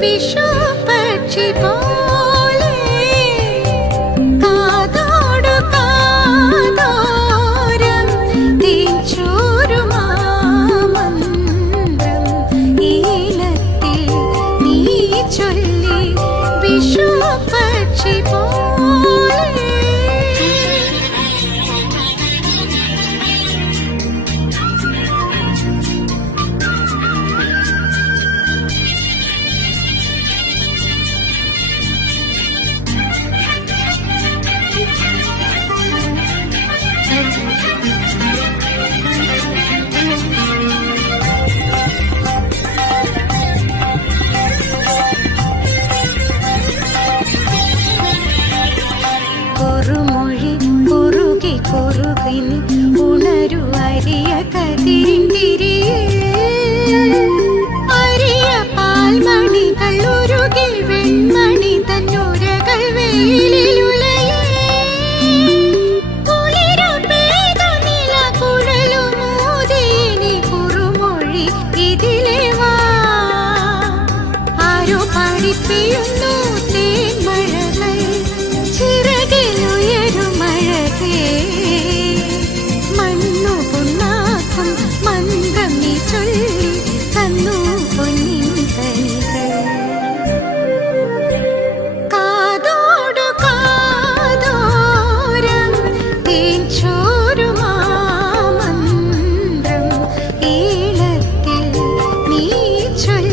വിഷു പക്ഷി പോലെ കാതോടു കാതോരം തീച്ചോരുമാമന്ത്രം ഈണത്തിൽ നീ ചൊല്ലി വിഷു പക്ഷി പോലെ കുറുമൊഴി കുറുകി കുറുകിനി ഉണരു അരിയ കതിരിന്തിരിയേ നീ ചൊല്ലി പൊന്നിൻ ചോരുമാമന്ത്രം ഈണത്തിൽ നീ ചൊല്ലി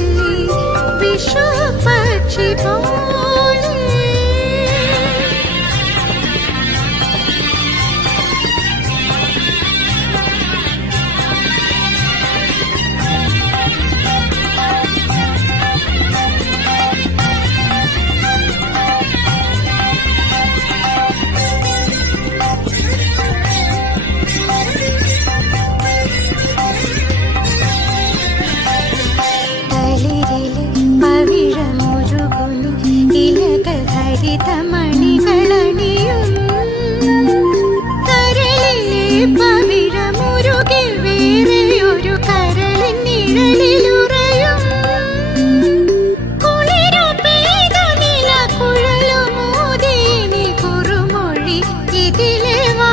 ഇതിലെ വാ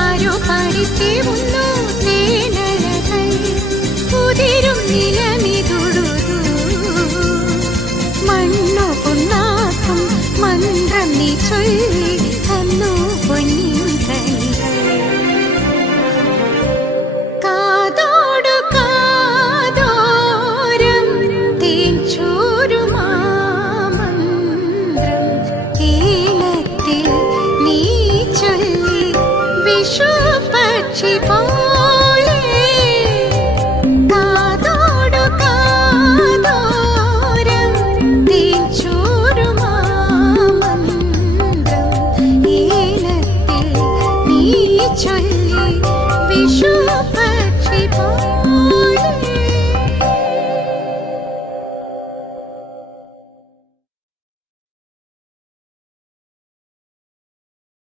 ആരോ പരിത്തി തേനലകൾ sure.